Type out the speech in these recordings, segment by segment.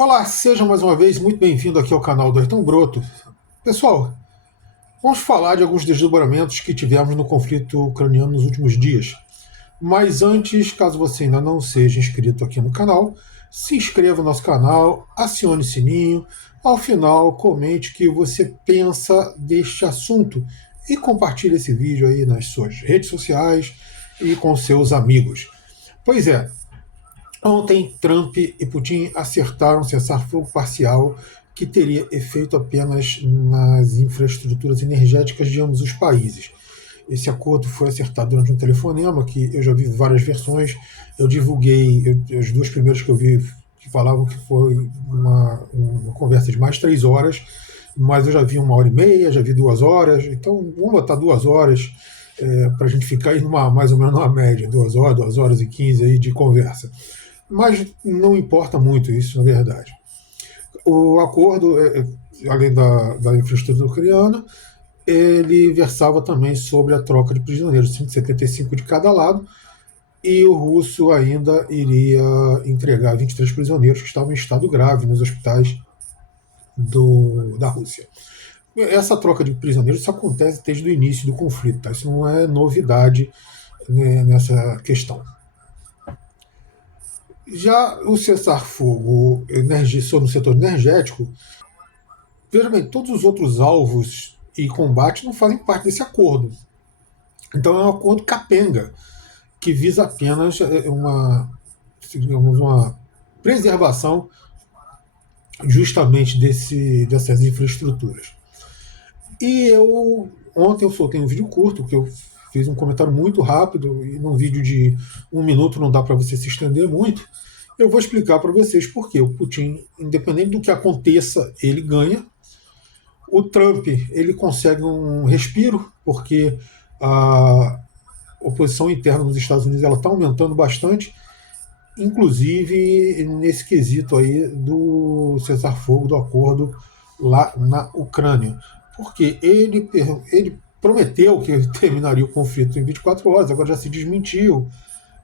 Olá, seja mais uma vez muito bem-vindo aqui ao canal do Ayrton Broto. Pessoal, vamos falar de alguns desdobramentos que tivemos no conflito ucraniano nos últimos dias. Mas antes, caso você ainda não seja inscrito aqui no canal, se inscreva no nosso canal, acione o sininho, ao final comente o que você pensa deste assunto e compartilhe esse vídeo aí nas suas redes sociais e com seus amigos. Pois é, ontem, Trump e Putin acertaram um cessar-fogo parcial que teria efeito apenas nas infraestruturas energéticas de ambos os países. Esse acordo foi acertado durante um telefonema, que eu já vi várias versões. Eu divulguei, as duas primeiras que eu vi que falavam que foi uma conversa de mais de 3 horas, mas eu já vi 1 hora e meia, já vi 2 horas. Então, vamos botar 2 horas para a gente ficar aí mais ou menos numa média, 2 horas, 2 horas e 15 aí de conversa. Mas não importa muito isso, na verdade. O acordo, além da infraestrutura ucraniana, ele versava também sobre a troca de prisioneiros, 175 de cada lado, e o russo ainda iria entregar 23 prisioneiros que estavam em estado grave nos hospitais da Rússia. Essa troca de prisioneiros isso acontece desde o início do conflito, tá? Isso não é novidade, né, nessa questão. Já o cessar-fogo sobre o setor energético, veja bem, todos os outros alvos e combate não fazem parte desse acordo. Então é um acordo capenga, que visa apenas digamos, uma preservação justamente dessas infraestruturas. E ontem eu soltei um vídeo curto, que eu fiz um comentário muito rápido, e num vídeo de 1 minuto não dá para você se estender muito. Eu vou explicar para vocês por que o Putin, independente do que aconteça, ele ganha. O Trump ele consegue um respiro, porque a oposição interna nos Estados Unidos está aumentando bastante, inclusive nesse quesito aí do cessar-fogo, do acordo lá na Ucrânia. Porque ele prometeu que terminaria o conflito em 24 horas, agora já se desmentiu,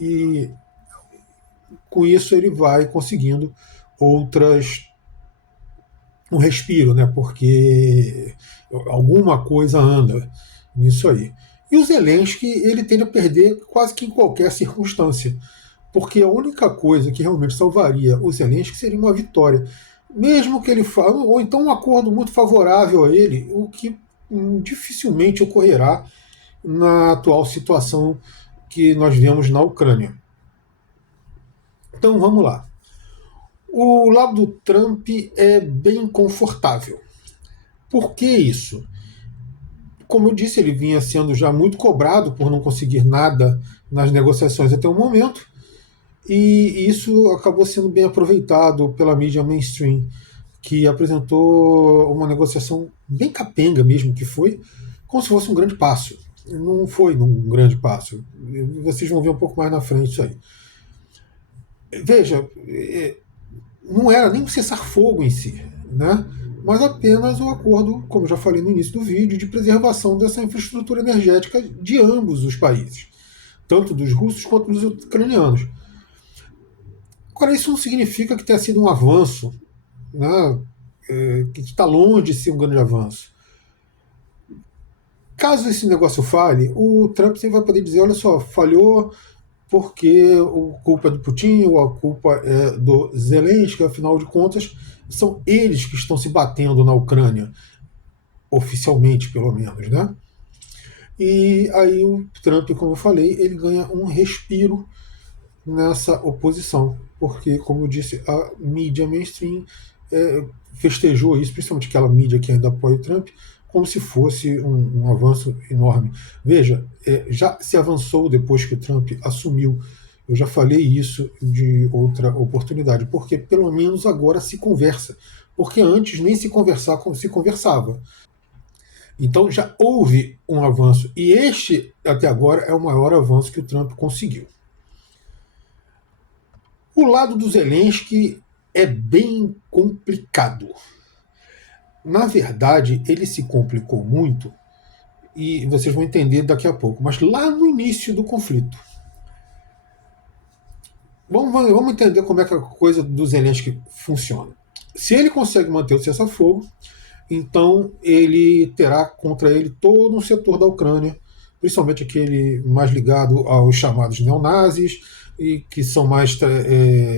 e com isso ele vai conseguindo outras um respiro, né? Porque alguma coisa anda nisso aí. E o Zelensky ele tende a perder quase que em qualquer circunstância, porque a única coisa que realmente salvaria o Zelensky seria uma vitória, mesmo que ele faça, ou então um acordo muito favorável a ele, o que dificilmente ocorrerá na atual situação que nós vemos na Ucrânia. Então vamos lá. O lado do Trump é bem confortável. Por que isso? Como eu disse, ele vinha sendo já muito cobrado por não conseguir nada nas negociações até o momento, e isso acabou sendo bem aproveitado pela mídia mainstream, que apresentou uma negociação bem capenga mesmo, que foi como se fosse um grande passo. Não foi um grande passo. Vocês vão ver um pouco mais na frente isso aí. Veja, não era nem um cessar-fogo em si, né? Mas apenas o acordo, como eu já falei no início do vídeo, de preservação dessa infraestrutura energética de ambos os países, tanto dos russos quanto dos ucranianos. Agora, isso não significa que tenha sido um avanço, né? Que está longe de ser um grande avanço. Caso esse negócio falhe, o Trump sempre vai poder dizer: olha só, falhou porque a culpa é do Putin ou a culpa é do Zelensky, afinal de contas, são eles que estão se batendo na Ucrânia, oficialmente pelo menos, né? E aí o Trump, como eu falei, ele ganha um respiro nessa oposição, porque, como eu disse, a mídia mainstream festejou isso, principalmente aquela mídia que ainda apoia o Trump, como se fosse um avanço enorme. Veja, já se avançou depois que o Trump assumiu. Eu já falei isso de outra oportunidade, porque pelo menos agora se conversa. Porque antes nem se conversava. Então já houve um avanço. E este, até agora, é o maior avanço que o Trump conseguiu. O lado do Zelensky é bem complicado. Na verdade, ele se complicou muito, e vocês vão entender daqui a pouco, mas lá no início do conflito. Vamos entender como é que a coisa do Zelensky funciona. Se ele consegue manter o cessar-fogo, então ele terá contra ele todo um setor da Ucrânia, principalmente aquele mais ligado aos chamados neonazis, e que são mais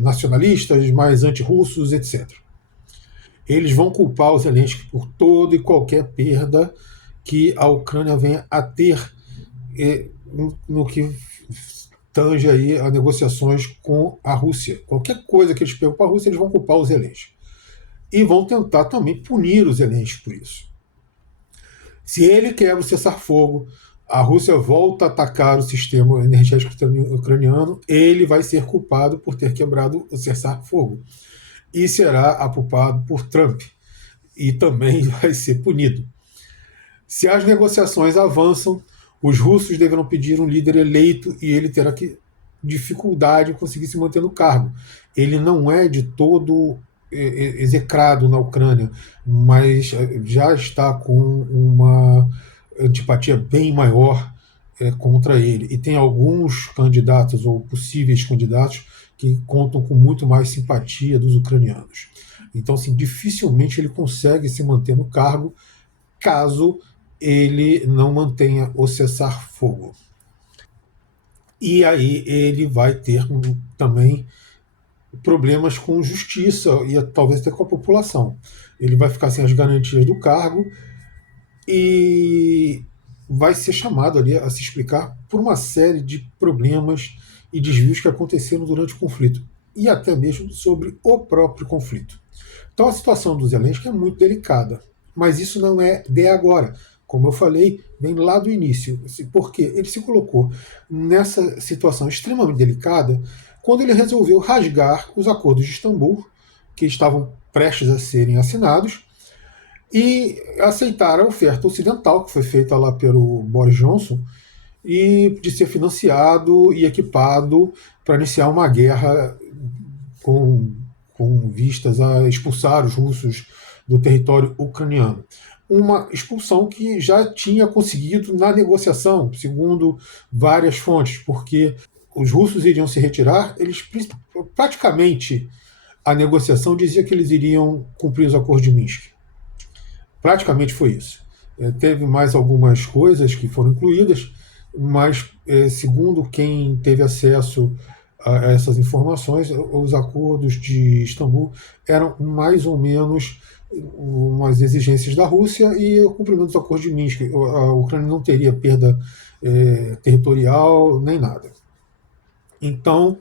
nacionalistas, mais antirrussos, etc. Eles vão culpar os Zelensky por toda e qualquer perda que a Ucrânia venha a ter no que tange aí a negociações com a Rússia. Qualquer coisa que eles pegam para a Rússia, eles vão culpar os Zelensky. E vão tentar também punir os Zelensky por isso. Se ele quebra o cessar-fogo, a Rússia volta a atacar o sistema energético ucraniano, ele vai ser culpado por ter quebrado o cessar-fogo. E será apupado por Trump. E também vai ser punido. Se as negociações avançam, os russos deverão pedir um líder eleito e ele terá dificuldade em conseguir se manter no cargo. Ele não é de todo execrado na Ucrânia, mas já está com uma antipatia bem maior contra ele. E tem alguns candidatos ou possíveis candidatos que contam com muito mais simpatia dos ucranianos. Então, assim, dificilmente ele consegue se manter no cargo caso ele não mantenha o cessar-fogo. E aí ele vai ter também problemas com justiça e talvez até com a população. Ele vai ficar sem as garantias do cargo e vai ser chamado ali a se explicar por uma série de problemas e desvios que aconteceram durante o conflito e até mesmo sobre o próprio conflito. Então a situação do Zelensky é muito delicada, mas isso não é de agora. Como eu falei, vem lá do início, porque ele se colocou nessa situação extremamente delicada quando ele resolveu rasgar os acordos de Istambul, que estavam prestes a serem assinados, e aceitar a oferta ocidental, que foi feita lá pelo Boris Johnson, e de ser financiado e equipado para iniciar uma guerra com, com vistas a expulsar os russos do território ucraniano. Uma expulsão que já tinha conseguido na negociação, segundo várias fontes, porque os russos iriam se retirar, eles praticamente a negociação dizia que eles iriam cumprir os acordos de Minsk. Praticamente foi isso. Teve mais algumas coisas que foram incluídas, mas, segundo quem teve acesso a essas informações, os acordos de Istambul eram mais ou menos umas exigências da Rússia e o cumprimento dos acordos de Minsk. A Ucrânia não teria perda territorial nem nada. Então,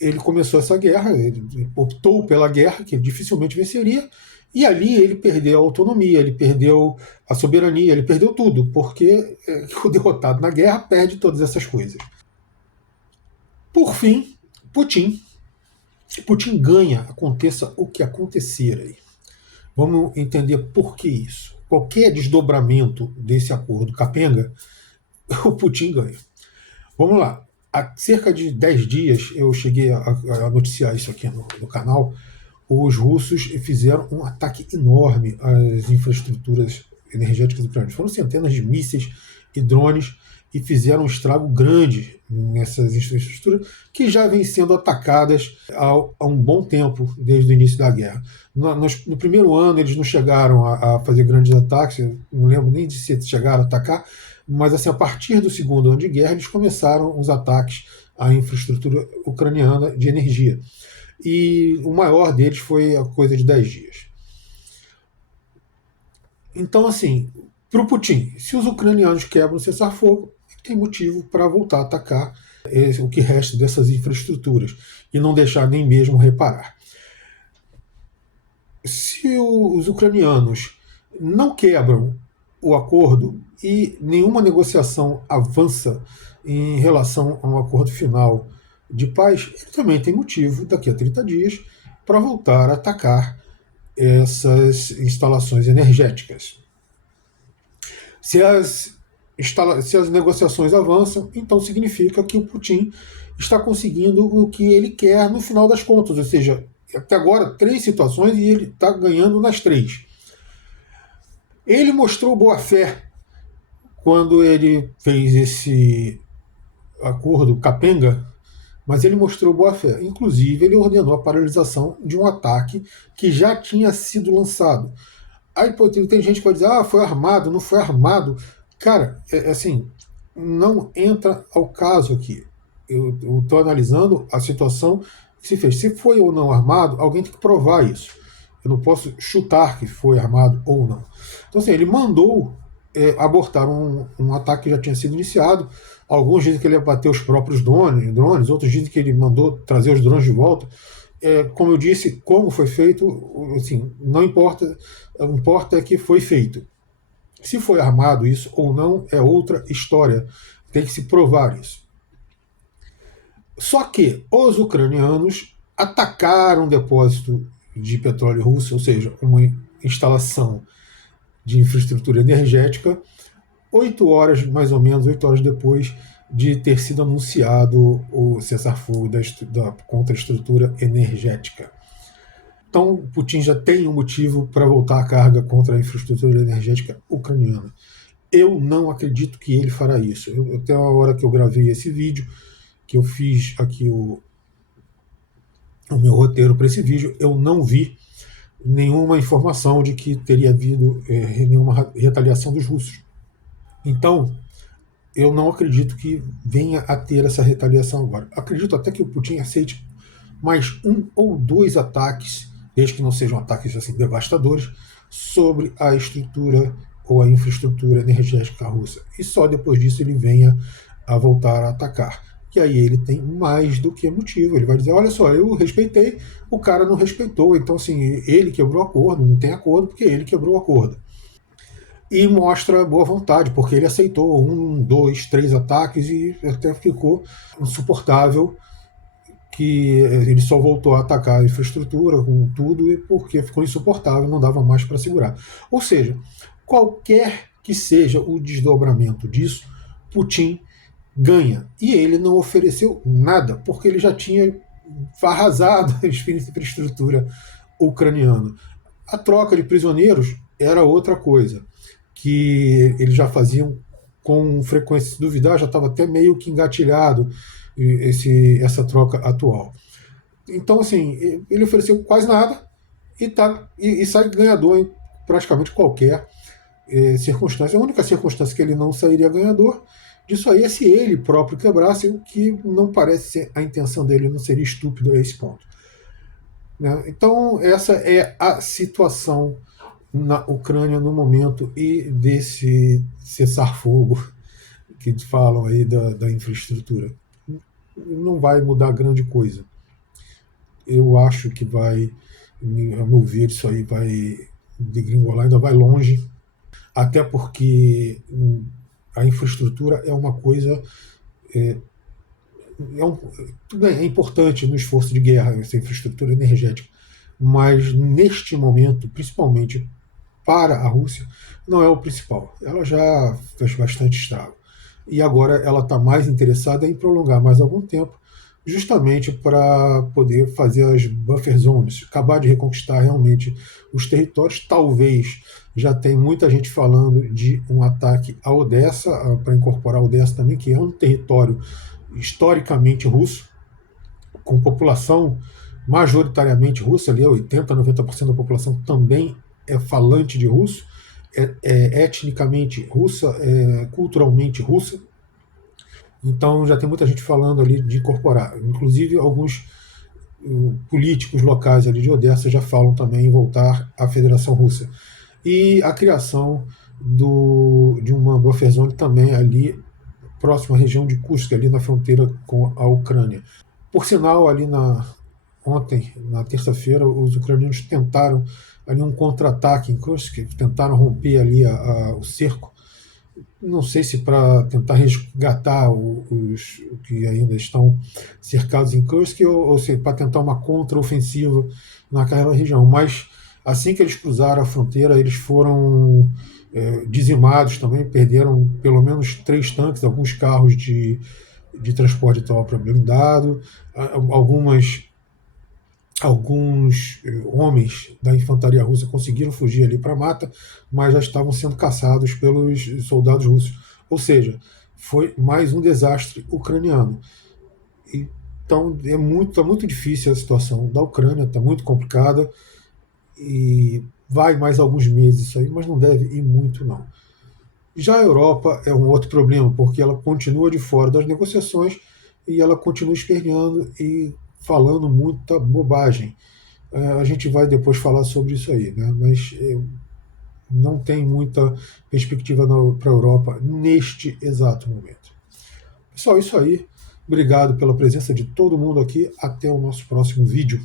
ele começou essa guerra, ele optou pela guerra, que ele dificilmente venceria, e ali ele perdeu a autonomia, ele perdeu a soberania, ele perdeu tudo, porque o derrotado na guerra perde todas essas coisas. Por fim, Putin ganha, aconteça o que acontecer aí. Vamos entender por que isso. Qualquer desdobramento desse acordo capenga, o Putin ganha. Vamos lá. Há cerca de 10 dias, eu cheguei a noticiar isso aqui no canal, os russos fizeram um ataque enorme às infraestruturas energéticas ucranianas. Foram centenas de mísseis e drones e fizeram um estrago grande nessas infraestruturas que já vêm sendo atacadas há um bom tempo, desde o início da guerra. No primeiro ano, eles não chegaram a fazer grandes ataques, não lembro nem de se chegaram a atacar, mas assim, a partir do segundo ano de guerra, eles começaram os ataques à infraestrutura ucraniana de energia. E o maior deles foi a coisa de 10 dias. Então, assim, para o Putin, se os ucranianos quebram o cessar-fogo, tem motivo para voltar a atacar o que resta dessas infraestruturas e não deixar nem mesmo reparar. Se os ucranianos não quebram o acordo e nenhuma negociação avança em relação a um acordo final de paz, ele também tem motivo, daqui a 30 dias, para voltar a atacar essas instalações energéticas. Se as negociações avançam, então significa que o Putin está conseguindo o que ele quer no final das contas, ou seja, até agora 3 situações e ele está ganhando nas 3. Ele mostrou boa fé quando ele fez esse acordo capenga, mas ele mostrou boa fé. Inclusive, ele ordenou a paralisação de um ataque que já tinha sido lançado. Aí pô, tem gente que vai dizer, foi armado, não foi armado. Cara, assim, não entra ao caso aqui. Eu estou analisando a situação que se fez. Se foi ou não armado, alguém tem que provar isso. Eu não posso chutar que foi armado ou não. Então, assim, ele mandou abortar um ataque que já tinha sido iniciado. Alguns dizem que ele ia bater os próprios drones, outros dizem que ele mandou trazer os drones de volta. Como eu disse, como foi feito, assim, não importa, o que importa é que foi feito. Se foi armado isso ou não é outra história. Tem que se provar isso. Só que os ucranianos atacaram um depósito de petróleo russo, ou seja, uma instalação de infraestrutura energética, 8 horas, mais ou menos, 8 horas depois de ter sido anunciado o cessar-fogo da contra-estrutura energética. Então, Putin já tem um motivo para voltar a carga contra a infraestrutura energética ucraniana. Eu não acredito que ele fará isso. Até a hora que eu gravei esse vídeo, que eu fiz aqui o meu roteiro para esse vídeo, eu não vi nenhuma informação de que teria havido nenhuma retaliação dos russos. Então, eu não acredito que venha a ter essa retaliação agora. Acredito até que o Putin aceite mais um ou dois ataques, desde que não sejam ataques assim devastadores, sobre a estrutura ou a infraestrutura energética russa. E só depois disso ele venha a voltar a atacar. E aí ele tem mais do que motivo. Ele vai dizer, olha só, eu respeitei, o cara não respeitou. Então, assim, ele quebrou o acordo, não tem acordo porque ele quebrou o acordo. E mostra boa vontade, porque ele aceitou 1, 2, 3 ataques e até ficou insuportável que ele só voltou a atacar a infraestrutura com tudo porque ficou insuportável, não dava mais para segurar. Ou seja, qualquer que seja o desdobramento disso, Putin ganha. E ele não ofereceu nada, porque ele já tinha arrasado a infraestrutura ucraniana. A troca de prisioneiros era outra coisa, que eles já faziam com frequência. Se duvidar, já estava até meio que engatilhado essa troca atual. Então, assim, ele ofereceu quase nada e sai ganhador em praticamente qualquer circunstância. A única circunstância que ele não sairia ganhador disso aí é se ele próprio quebrasse, o que não parece ser a intenção dele, não seria estúpido a esse ponto. Né? Então, essa é a situação na Ucrânia no momento e desse cessar-fogo que falam aí da infraestrutura. Não vai mudar grande coisa. Eu acho que vai, a meu ver, isso aí vai degringolar, ainda vai longe, até porque a infraestrutura é uma coisa. Tudo bem, é importante no esforço de guerra, essa infraestrutura energética, mas neste momento, principalmente para a Rússia, não é o principal. Ela já fez bastante estrago. E agora ela está mais interessada em prolongar mais algum tempo, justamente para poder fazer as buffer zones, acabar de reconquistar realmente os territórios. Talvez já tem muita gente falando de um ataque a Odessa, para incorporar a Odessa também, que é um território historicamente russo, com população majoritariamente russa, ali 80, 90% da população também é falante de russo, é etnicamente russa, culturalmente russa. Então já tem muita gente falando ali de incorporar. Inclusive alguns políticos locais ali de Odessa já falam também em voltar à Federação Russa. E a criação de uma buffer zone também ali próxima à região de Kursk, ali na fronteira com a Ucrânia. Por sinal, ontem, na terça-feira, os ucranianos tentaram ali um contra-ataque em Kursk, tentaram romper ali o cerco, não sei se para tentar resgatar os que ainda estão cercados em Kursk ou se para tentar uma contra-ofensiva naquela região, mas assim que eles cruzaram a fronteira, eles foram dizimados também, perderam pelo menos 3 tanques, alguns carros de transporte de tropa blindado, alguns homens da infantaria russa conseguiram fugir ali para a mata, mas já estavam sendo caçados pelos soldados russos. Ou seja, foi mais um desastre ucraniano. E Então tá muito difícil a situação da Ucrânia, está muito complicada e vai mais alguns meses isso aí, mas não deve ir muito não. Já a Europa é um outro problema, porque ela continua de fora das negociações e ela continua esperneando e falando muita bobagem. A gente vai depois falar sobre isso aí, né? Mas não tem muita perspectiva para a Europa neste exato momento. Pessoal, isso aí. Obrigado pela presença de todo mundo aqui. Até o nosso próximo vídeo.